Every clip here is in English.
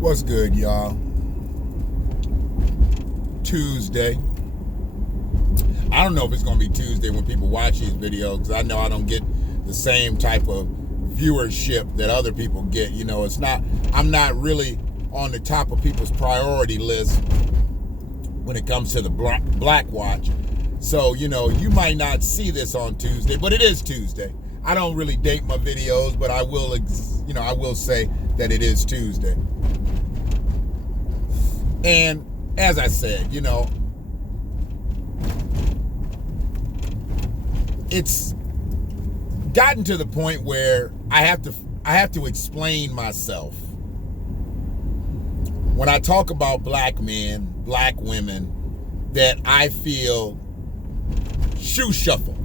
What's good, y'all? Tuesday. I don't know if it's going to be Tuesday when people watch these videos, because I know I don't get the same type of viewership that other people get. You know, I'm not really on the top of people's priority list when it comes to the BlackWatch. So, you know, you might not see this on Tuesday, but it is Tuesday. I don't really date my videos, but I will, I will say that it is Tuesday. And as I said, you know, it's gotten to the point where I have to explain myself. When I talk about black men, black women, that I feel shoe shuffle,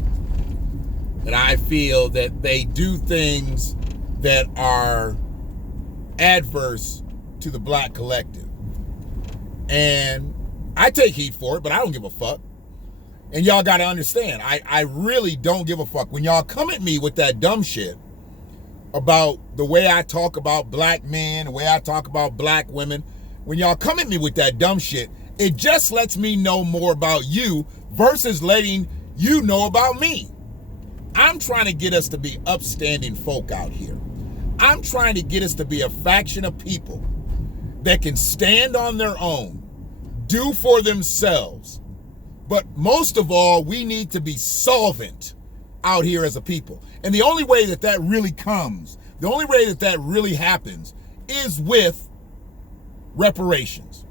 that I feel that they do things that are adverse to the black collective. And I take heat for it, but I don't give a fuck. And y'all got to understand, I really don't give a fuck. When y'all come at me with that dumb shit about the way I talk about black men, the way I talk about black women, when y'all come at me with that dumb shit, it just lets me know more about you versus letting you know about me. I'm trying to get us to be upstanding folk out here. I'm trying to get us to be a faction of people that can stand on their own, do for themselves. But most of all, we need to be solvent out here as a people. And the only way that that really comes, the only way that that really happens is with reparations.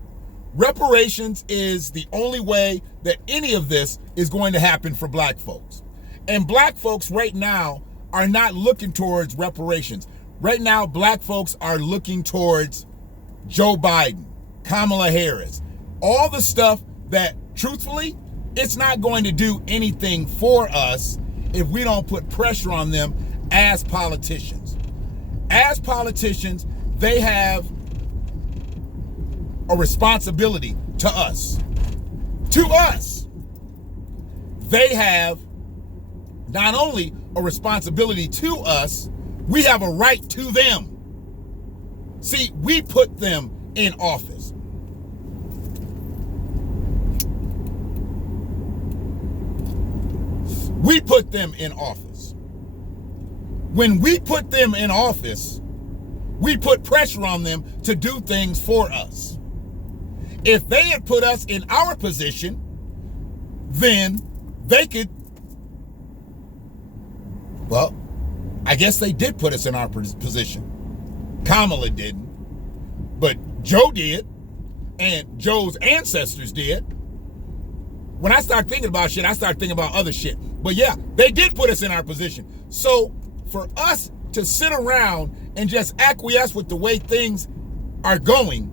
Reparations is the only way that any of this is going to happen for black folks. And black folks right now are not looking towards reparations. Right now, black folks are looking towards Joe Biden, Kamala Harris, all the stuff that, truthfully, it's not going to do anything for us if we don't put pressure on them as politicians. As politicians, they have a responsibility to us. To us. They have not only a responsibility to us, we have a right to them. See, we put them in office. We put them in office. When we put them in office, we put pressure on them to do things for us. If they had put us in our position, then they could, well, I guess they did put us in our position. Kamala didn't, but Joe did, and Joe's ancestors did. When I start thinking about shit, I start thinking about other shit. But yeah, they did put us in our position. So for us to sit around and just acquiesce with the way things are going,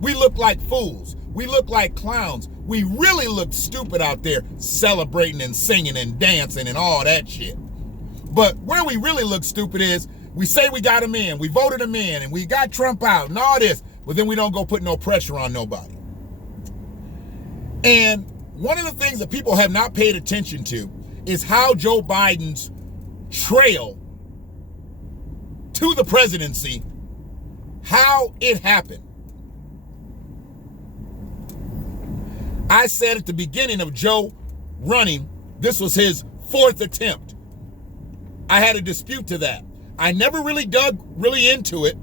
we look like fools. We look like clowns. We really look stupid out there celebrating and singing and dancing and all that shit. But where we really look stupid is we say we got him in, we voted him in, and we got Trump out and all this, but then we don't go put no pressure on nobody. And one of the things that people have not paid attention to is how Joe Biden's trail to the presidency, how it happened. I said at the beginning of Joe running, this was his fourth attempt. I had a dispute to that. I never really dug into it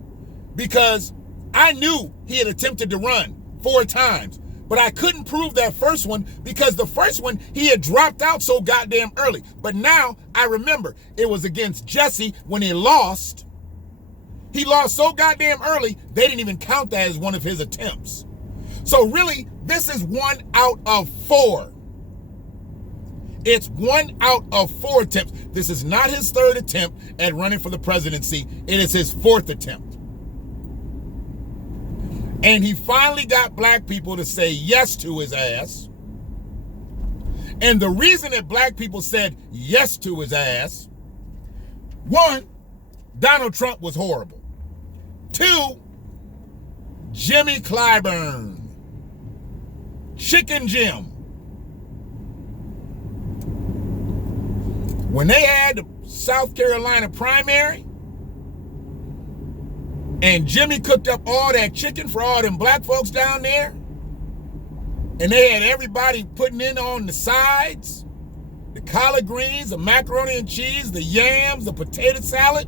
because I knew he had attempted to run 4 times, but I couldn't prove that first one because the first one he had dropped out so goddamn early. But now I remember it was against Jesse when he lost. He lost so goddamn early, they didn't even count that as one of his attempts. So really, this is 1 out of 4. It's 1 out of 4 attempts. This is not his 3rd attempt at running for the presidency. It is his 4th attempt. And he finally got black people to say yes to his ass. And the reason that black people said yes to his ass, 1, Donald Trump was horrible. 2, Jimmy Clyburn, Chicken Jim. When they had the South Carolina primary, And Jimmy cooked up all that chicken for all them black folks down there. And they had everybody putting in on the sides, the collard greens, the macaroni and cheese, the yams, the potato salad.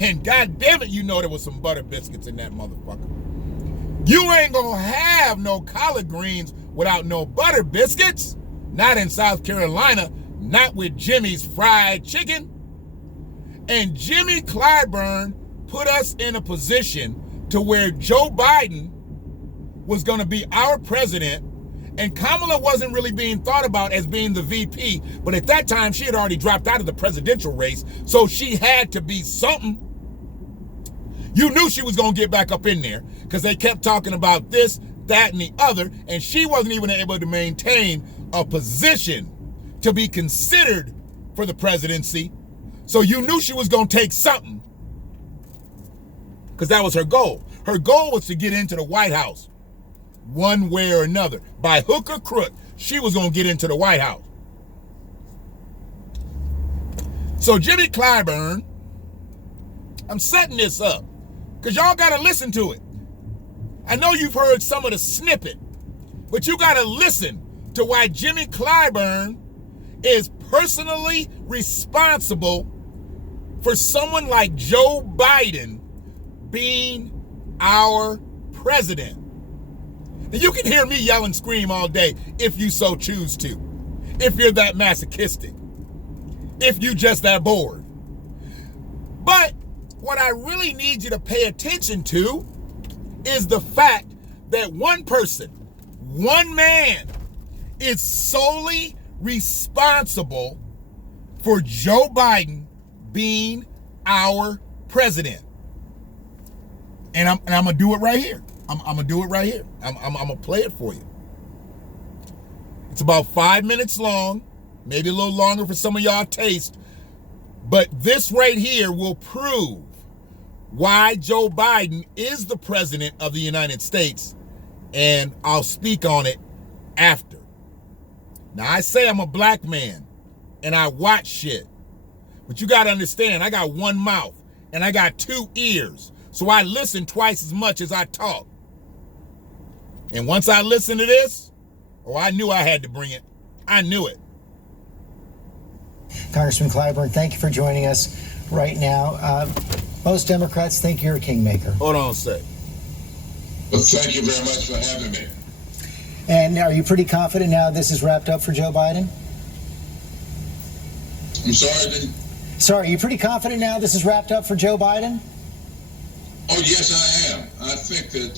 And God damn it, you know there was some butter biscuits in that motherfucker. You ain't gonna have no collard greens without no butter biscuits. Not in South Carolina, not with Jimmy's fried chicken. And Jimmy Clyburn put us in a position to where Joe Biden was going to be our president, and Kamala wasn't really being thought about as being the VP, but at that time she had already dropped out of the presidential race, so she had to be something. You knew she was going to get back up in there because they kept talking about this, that, and the other, and she wasn't even able to maintain a position to be considered for the presidency, so you knew she was going to take something. Because that was her goal. Her goal was to get into the White House one way or another. By hook or crook, she was going to get into the White House. So Jimmy Clyburn, I'm setting this up because y'all got to listen to it. I know you've heard some of the snippet, but you got to listen to why Jimmy Clyburn is personally responsible for someone like Joe Biden being our president. And you can hear me yell and scream all day if you so choose to. If you're that masochistic. If you just that bored. But what I really need you to pay attention to is the fact that one person, one man, is solely responsible for Joe Biden being our president. And I'm gonna do it right here. I'm gonna do it right here. I'm gonna play it for you. It's about 5 minutes long, maybe a little longer for some of y'all taste, but this right here will prove why Joe Biden is the president of the United States, and I'll speak on it after. Now, I say I'm a black man and I watch shit, but you gotta understand, I got one mouth and I got two ears. So I listen twice as much as I talk. And once I listened to this, I knew I had to bring it. I knew it. Congressman Clyburn, thank you for joining us right now. Most Democrats think you're a kingmaker. Hold on a sec. Well, thank you very much for having me. And are you pretty confident now this is wrapped up for Joe Biden? I'm sorry, Sorry, are you pretty confident now this is wrapped up for Joe Biden? Oh, yes, I am. I think that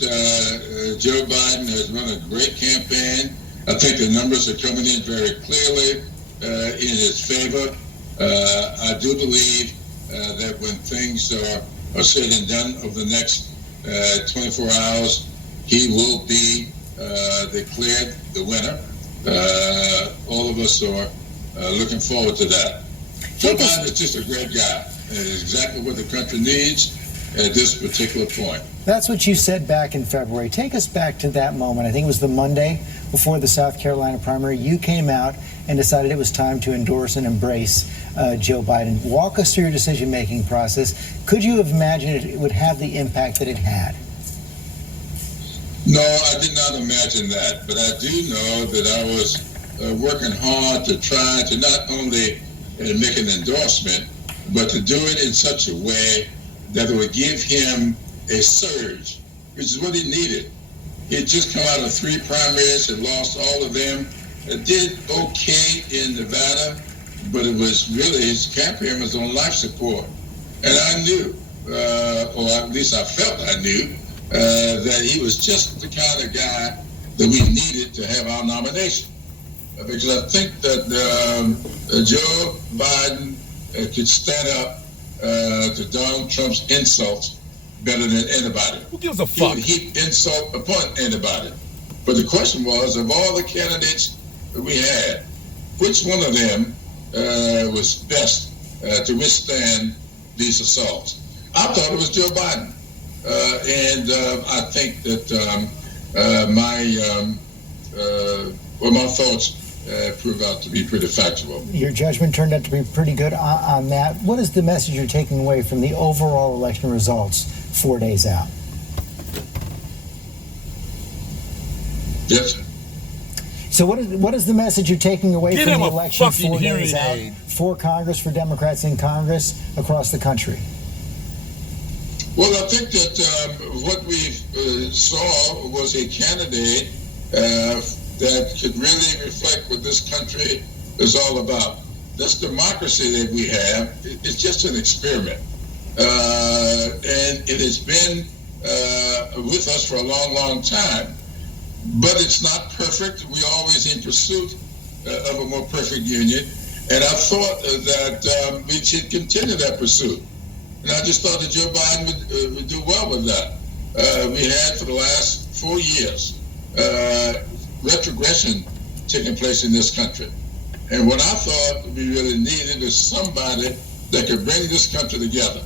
Joe Biden has run a great campaign. I think the numbers are coming in very clearly in his favor. I do believe that when things are said and done over the next 24 hours, he will be declared the winner. All of us are looking forward to that. Joe Biden is just a great guy. And it's exactly what the country needs at this particular point. That's what you said back in February. Take us back to that moment. I think it was the Monday before the South Carolina primary. You came out and decided it was time to endorse and embrace Joe Biden. Walk us through your decision-making process. Could you have imagined it would have the impact that it had? No, I did not imagine that. But I do know that I was working hard to try to not only make an endorsement, but to do it in such a way that it would give him a surge, which is what he needed. He had just come out of 3 primaries and lost all of them. Did okay in Nevada, but it was really, his campaign was on life support. And I knew, or at least I felt I knew, that he was just the kind of guy that we needed to have our nomination. Because I think that Joe Biden could stand up to Donald Trump's insults better than anybody. Who gives a fuck? He would heap insult upon anybody. But the question was, of all the candidates that we had, which one of them was best to withstand these assaults? I thought it was Joe Biden. And I think that my thoughts proved out to be pretty factual. Your judgment turned out to be pretty good on that. What is the message you're taking away from the overall election results 4 days out. Yes, sir. So what is the message you're taking away Get from him the a election fucking 4 days hearing out aid. for Congress, for Democrats in Congress across the country? Well, I think that what we saw was a candidate that could really reflect what this country is all about. This democracy that we have is just an experiment. And it has been with us for a long, long time. But it's not perfect. We're always in pursuit of a more perfect union. And I thought that we should continue that pursuit. And I just thought that Joe Biden would do well with that. We had for the last 4 years retrogression taking place in this country. And what I thought we really needed is somebody that could bring this country together.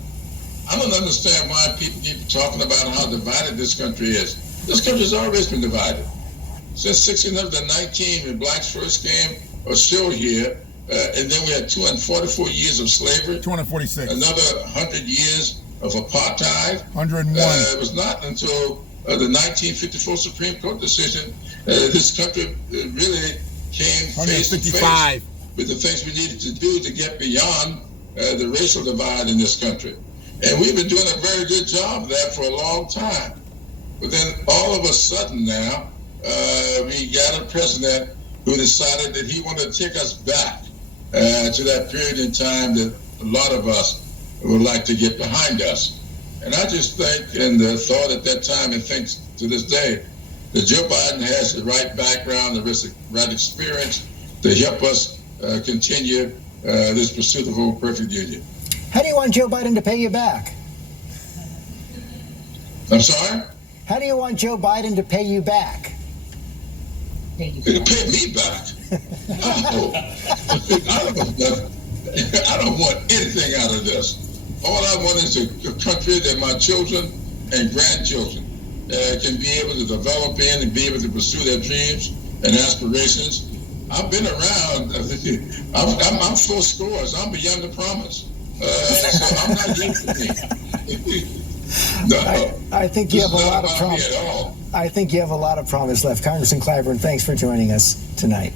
I don't understand why people keep talking about how divided this country is. This country has always been divided. Since 1619, when blacks first came ashore here, and then we had 244 years of slavery. 246. Another 100 years of apartheid. 101. It was not until the 1954 Supreme Court decision this country really came face to face with the things we needed to do to get beyond the racial divide in this country. And we've been doing a very good job of that for a long time. But then all of a sudden now, we got a president who decided that he wanted to take us back to that period in time that a lot of us would like to get behind us. And I just think and thought at that time and think to this day that Joe Biden has the right background, the right experience to help us continue this pursuit of a more perfect union. How do you want Joe Biden to pay you back? I'm sorry? How do you want Joe Biden to pay you back? Pay me back? Oh, I don't want anything out of this. All I want is a country that my children and grandchildren can be able to develop in and be able to pursue their dreams and aspirations. I've been around. I'm full scores. I'm beyond the promise. So I'm not here for me. No, I think you have a lot of promise. I think you have a lot of promise left. Congressman Clyburn, thanks for joining us tonight.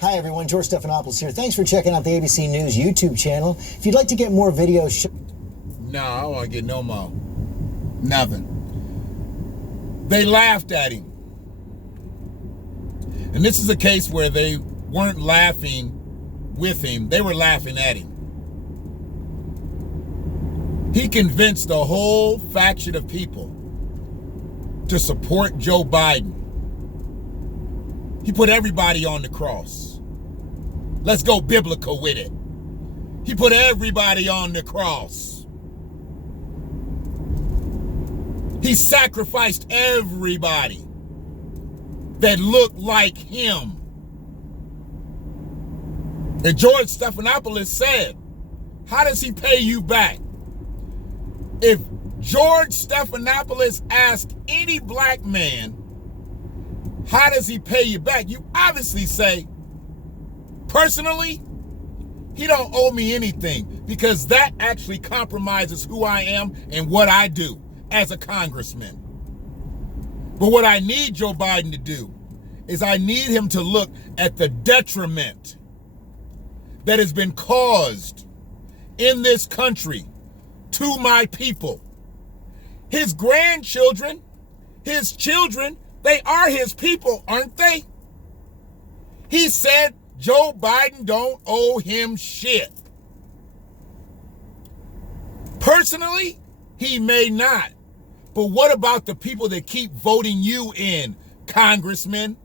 Hi, everyone. George Stephanopoulos here. Thanks for checking out the ABC News YouTube channel. If you'd like to get more videos... No, I don't want to get no more. Nothing. They laughed at him. And this is a case where they weren't laughing with him. They were laughing at him. He convinced a whole faction of people to support Joe Biden. He put everybody on the cross. Let's go biblical with it. He put everybody on the cross. He sacrificed everybody that looked like him. And George Stephanopoulos said, how does he pay you back? If George Stephanopoulos asked any black man, how does he pay you back? You obviously say, personally, he don't owe me anything, because that actually compromises who I am and what I do as a congressman. But what I need Joe Biden to do is I need him to look at the detriment that has been caused in this country to my people. His grandchildren, his children, they are his people, aren't they? He said Joe Biden don't owe him shit. Personally, he may not. But what about the people that keep voting you in, Congressman?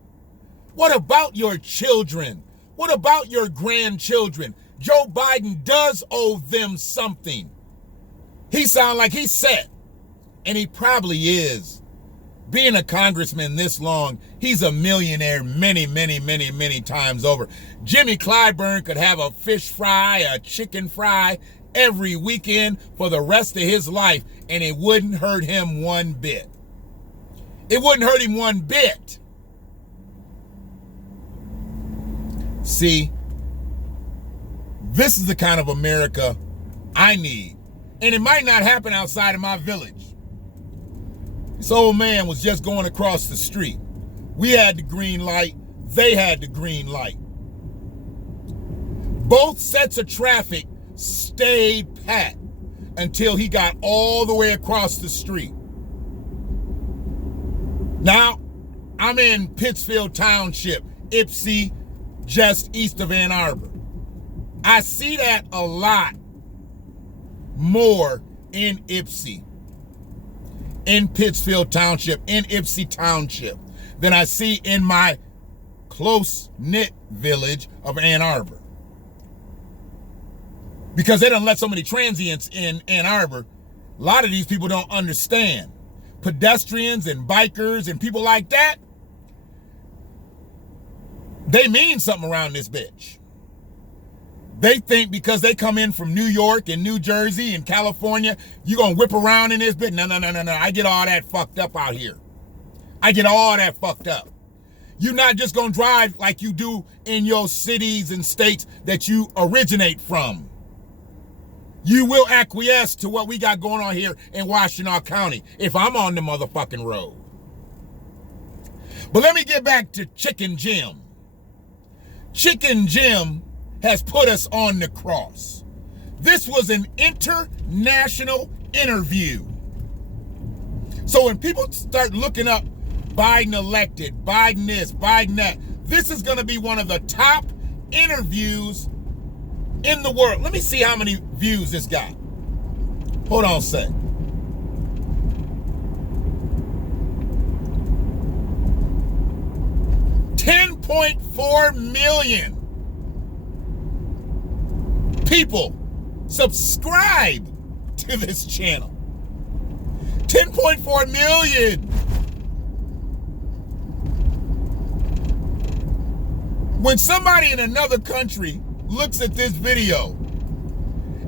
What about your children? What about your grandchildren? Joe Biden does owe them something. He sounds like he's set, and he probably is. Being a congressman this long, he's a millionaire many, many, many, many times over. Jimmy Clyburn could have a fish fry, a chicken fry every weekend for the rest of his life, and it wouldn't hurt him one bit. It wouldn't hurt him one bit. See, this is the kind of America I need. And it might not happen outside of my village. This old man was just going across the street. We had the green light. They had the green light. Both sets of traffic stayed pat until he got all the way across the street. Now, I'm in Pittsfield Township, Ypsi, just east of Ann Arbor. I see that a lot more in Ypsi, in Pittsfield Township, in Ypsi Township, than I see in my close-knit village of Ann Arbor. Because they done let so many transients in Ann Arbor, a lot of these people don't understand. Pedestrians and bikers and people like that, they mean something around this bitch. They think because they come in from New York and New Jersey and California, you gonna whip around in this bitch. No. I get all that fucked up out here. I get all that fucked up. You're not just gonna drive like you do in your cities and states that you originate from. You will acquiesce to what we got going on here in Washtenaw County if I'm on the motherfucking road. But let me get back to Chicken Jim. Chicken Jim has put us on the cross. This was an international interview. So when people start looking up Biden elected, Biden this, Biden that, this is going to be one of the top interviews in the world. Let me see how many views this got. Hold on a sec. $10.4 million people subscribe to this channel. 10.4 million. When somebody in another country looks at this video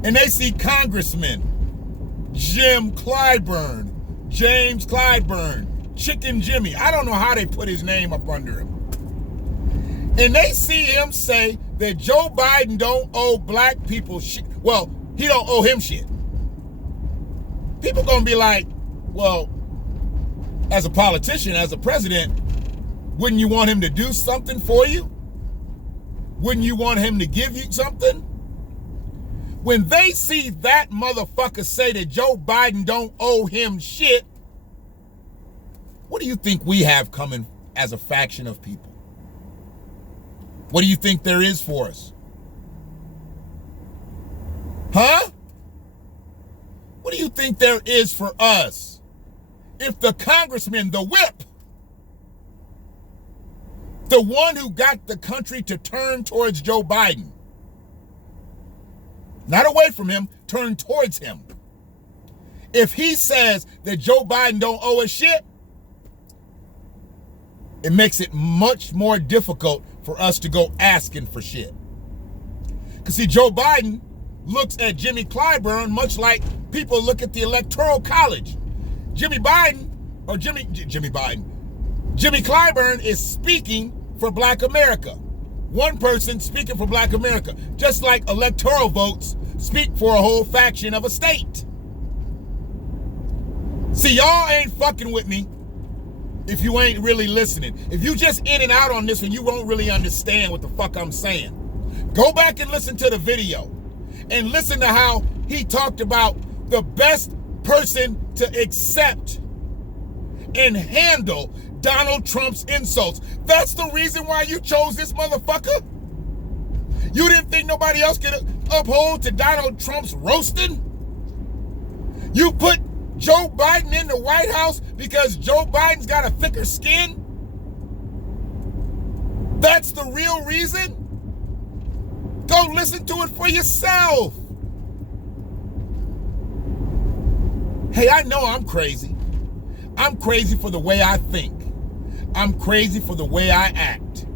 and they see Congressman Jim Clyburn, James Clyburn, Chicken Jimmy, I don't know how they put his name up under him, and they see him say that Joe Biden don't owe black people shit. Well, he don't owe him shit. People gonna be like, well, as a politician, as a president, wouldn't you want him to do something for you? Wouldn't you want him to give you something? When they see that motherfucker say that Joe Biden don't owe him shit, what do you think we have coming as a faction of people? What do you think there is for us? Huh? What do you think there is for us? If the congressman, the whip, the one who got the country to turn towards Joe Biden, not away from him, turn towards him. If he says that Joe Biden don't owe us shit, it makes it much more difficult for us to go asking for shit. Because see, Joe Biden looks at Jimmy Clyburn much like people look at the Electoral College. Jimmy Clyburn is speaking for Black America. One person speaking for Black America, just like electoral votes speak for a whole faction of a state. See, y'all ain't fucking with me if you ain't really listening. If you just in and out on this one, you won't really understand what the fuck I'm saying. Go back and listen to the video and listen to how he talked about the best person to accept and handle Donald Trump's insults. That's the reason why you chose this motherfucker? You didn't think nobody else could uphold to Donald Trump's roasting? You put Joe Biden in the White House because Joe Biden's got a thicker skin? That's the real reason? Go listen to it for yourself. Hey, I know I'm crazy. I'm crazy for the way I think. I'm crazy for the way I act.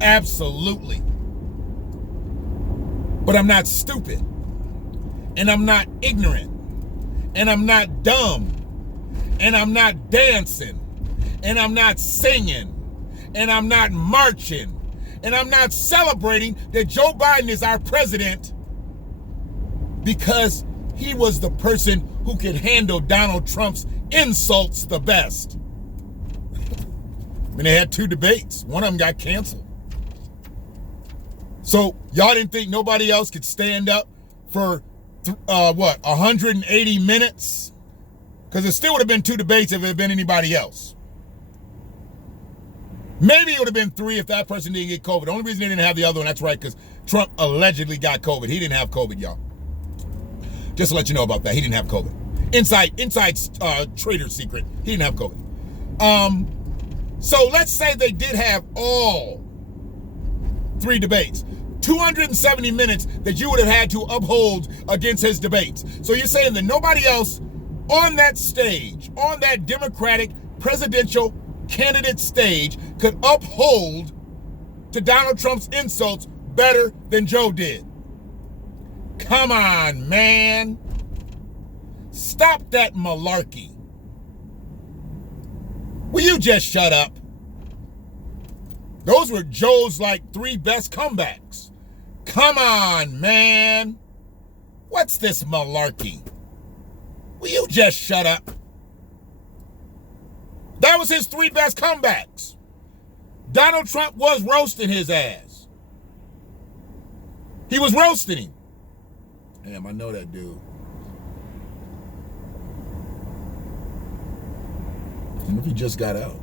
Absolutely. But I'm not stupid. And I'm not ignorant. And I'm not dumb. And I'm not dancing. And I'm not singing. And I'm not marching. And I'm not celebrating that Joe Biden is our president because he was the person who could handle Donald Trump's insults the best. I mean, they had 2 debates. One of them got canceled. So y'all didn't think nobody else could stand up for 180 minutes? Because it still would have been 2 debates if it had been anybody else. Maybe it would have been 3 if that person didn't get COVID. The only reason they didn't have the other one, that's right, because Trump allegedly got COVID. He didn't have COVID, y'all. Just to let you know about that. He didn't have COVID. Inside trader secret. He didn't have COVID. So let's say they did have all 3 debates. 270 minutes that you would have had to uphold against his debates. So you're saying that nobody else on that stage, on that Democratic presidential candidate stage, could uphold to Donald Trump's insults better than Joe did. Come on, man. Stop that malarkey. Will you just shut up? Those were Joe's 3 best comebacks. Come on, man. What's this malarkey? Will you just shut up? That was his 3 best comebacks. Donald Trump was roasting his ass. He was roasting him. Damn, I know that dude. And if he just got out.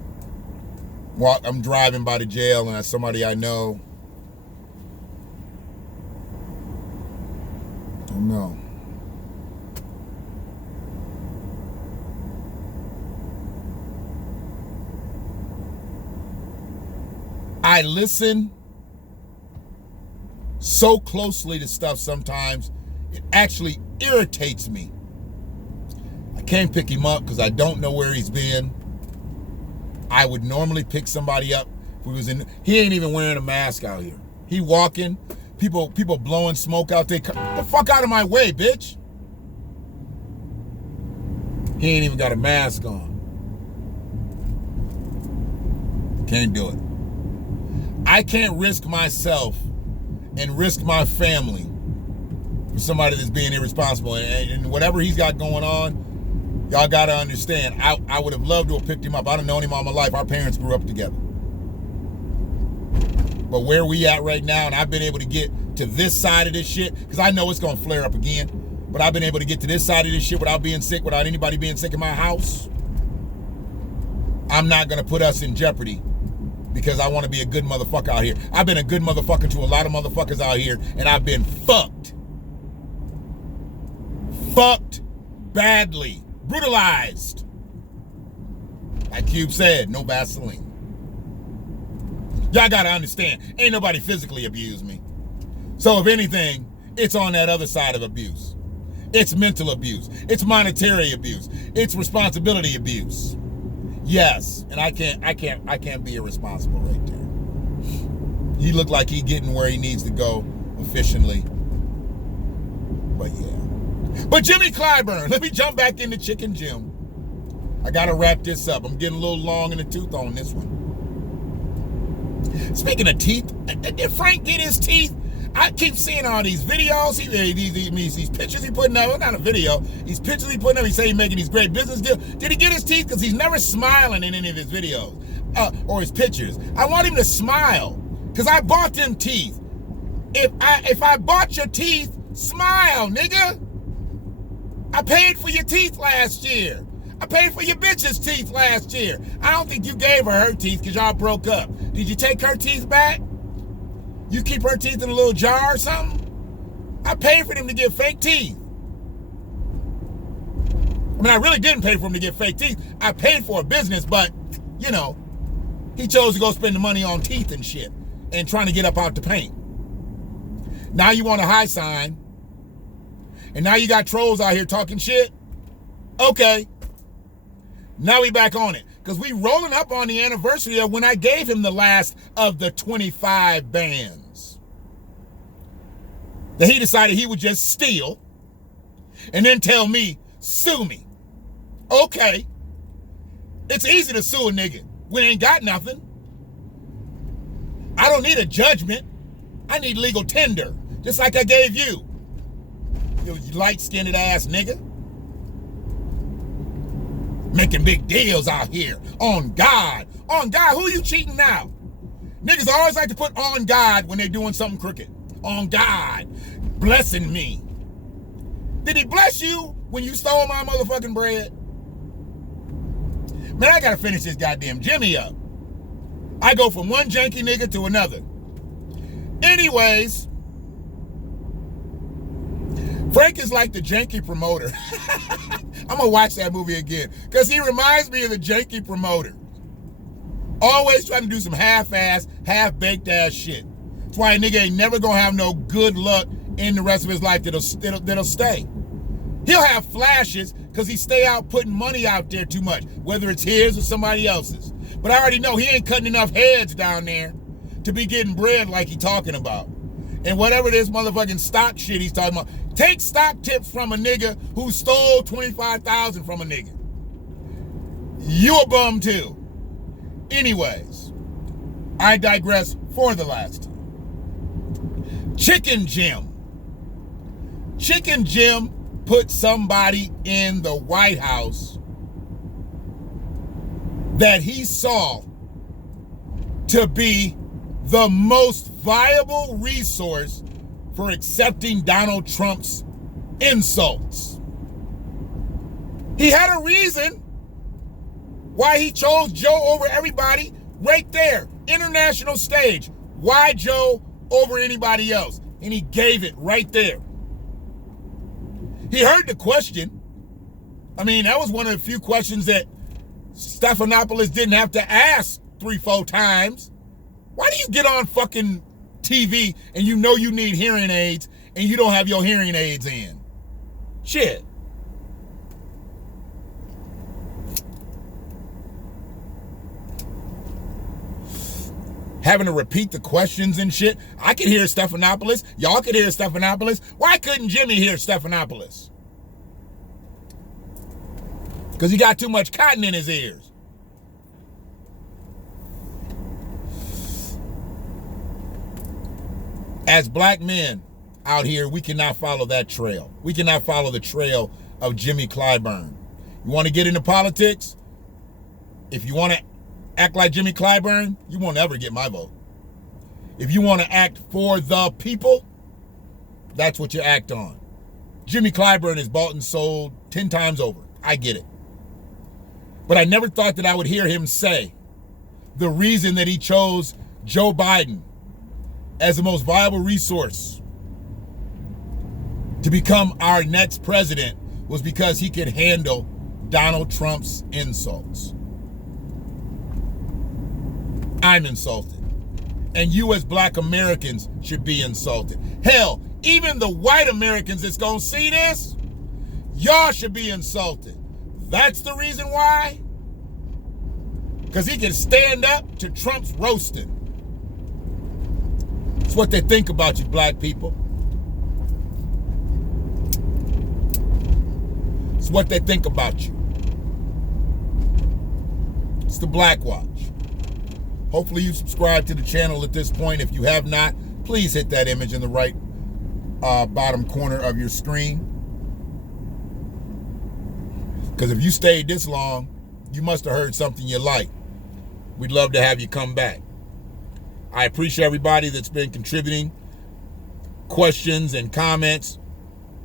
Well, I'm driving by the jail and somebody I know. Oh no. I listen so closely to stuff sometimes, it actually irritates me. I can't pick him up because I don't know where he's been. I would normally pick somebody up if he was in. He ain't even wearing a mask out here. He walking, people blowing smoke out there. Get the fuck out of my way, bitch. He ain't even got a mask on. Can't do it. I can't risk myself and risk my family for somebody that's being irresponsible. And whatever he's got going on, y'all got to understand, I would have loved to have picked him up. I done known him all my life. Our parents grew up together. But where we at right now, and I've been able to get to this side of this shit, because I know it's going to flare up again, but I've been able to get to this side of this shit without being sick, without anybody being sick in my house. I'm not going to put us in jeopardy because I want to be a good motherfucker out here. I've been a good motherfucker to a lot of motherfuckers out here, and I've been fucked. Fucked badly. Brutalized. Like Cube said, no Vaseline. Y'all gotta understand, ain't nobody physically abused me. So if anything, it's on that other side of abuse. It's mental abuse. It's monetary abuse. It's responsibility abuse. Yes, and I can't be irresponsible right there. He looked like he getting where he needs to go efficiently. But yeah. But Jimmy Clyburn, let me jump back into Chicken Jim. I gotta wrap this up. I'm getting a little long in the tooth on this one. Speaking of teeth, did Frank get his teeth? I keep seeing all these videos, these pictures he putting up. Not a video, these pictures he putting up. He say he's making these great business deals. Did he get his teeth? Because he's never smiling in any of his videos or his pictures. I want him to smile because I bought them teeth. If I bought your teeth, smile, nigga. I paid for your teeth last year. I paid for your bitch's teeth last year. I don't think you gave her teeth because y'all broke up. Did you take her teeth back? You keep her teeth in a little jar or something? I paid for them to get fake teeth. I mean, I really didn't pay for him to get fake teeth. I paid for a business, but, you know, he chose to go spend the money on teeth and shit and trying to get up out the paint. Now you want a high sign, and now you got trolls out here talking shit? Okay. Now we back on it. Because we rolling up on the anniversary of when I gave him the last of the 25 bands that he decided he would just steal and then tell me, sue me. Okay. It's easy to sue a nigga when ain't got nothing. I don't need a judgment. I need legal tender, just like I gave you. You light-skinned ass nigga. Making big deals out here. On God. On God, who you cheating now? Niggas always like to put on God when they're doing something crooked. On God. Blessing me. Did he bless you when you stole my motherfucking bread? Man, I gotta finish this goddamn Jimmy up. I go from one janky nigga to another. Anyways, Frank is like the janky promoter. I'm gonna watch that movie again because he reminds me of the janky promoter. Always trying to do some half-ass, half-baked ass shit. That's why a nigga ain't never gonna have no good luck in the rest of his life that'll stay. He'll have flashes because he stay out putting money out there too much, whether it's his or somebody else's. But I already know he ain't cutting enough heads down there to be getting bread like he talking about. And whatever this motherfucking stock shit he's talking about, take stock tips from a nigga who stole $25,000 from a nigga. You a bum too. Anyways, I digress for the last time. Chicken Jim. Chicken Jim put somebody in the White House that he saw to be the most viable resource for accepting Donald Trump's insults. He had a reason why he chose Joe over everybody right there. International stage. Why Joe over anybody else? And he gave it right there. He heard the question. I mean, that was one of the few questions that Stephanopoulos didn't have to ask 3-4 times. Why do you get on fucking TV and you know you need hearing aids and you don't have your hearing aids in? Shit. Having to repeat the questions and shit. I could hear Stephanopoulos. Y'all could hear Stephanopoulos. Why couldn't Jimmy hear Stephanopoulos? Because he got too much cotton in his ears. As black men out here, we cannot follow that trail. We cannot follow the trail of Jimmy Clyburn. You want to get into politics? If you want to act like Jimmy Clyburn, you won't ever get my vote. If you want to act for the people, that's what you act on. Jimmy Clyburn is bought and sold 10 times over. I get it. But I never thought that I would hear him say the reason that he chose Joe Biden as the most viable resource to become our next president was because he could handle Donald Trump's insults. I'm insulted. And you as black Americans should be insulted. Hell, even the white Americans that's gonna see this, y'all should be insulted. That's the reason why? Because he can stand up to Trump's roasting. It's what they think about you, black people. It's what they think about you. It's the BlackWatch. Hopefully you subscribe to the channel at this point. If you have not, please hit that image in the right bottom corner of your screen. Because if you stayed this long, you must have heard something you like. We'd love to have you come back. I appreciate everybody that's been contributing questions and comments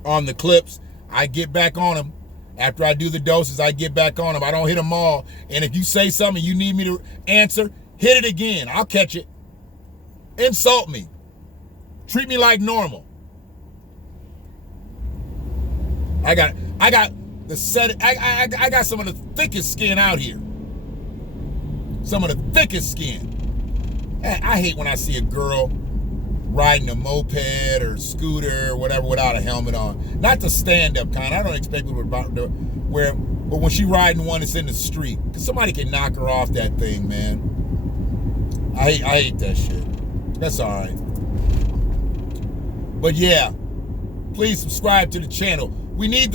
on the clips. I get back on them. After I do the doses, I get back on them. I don't hit them all. And if you say something you need me to answer, hit it again. I'll catch it. Insult me. Treat me like normal. I got the set. I got some of the thickest skin out here. Some of the thickest skin. I hate when I see a girl riding a moped or scooter or whatever without a helmet on. Not the stand-up kind. I don't expect people to wear, but when she riding one that's in the street, because somebody can knock her off that thing, man. I hate that shit. That's all right. But yeah, please subscribe to the channel. We need the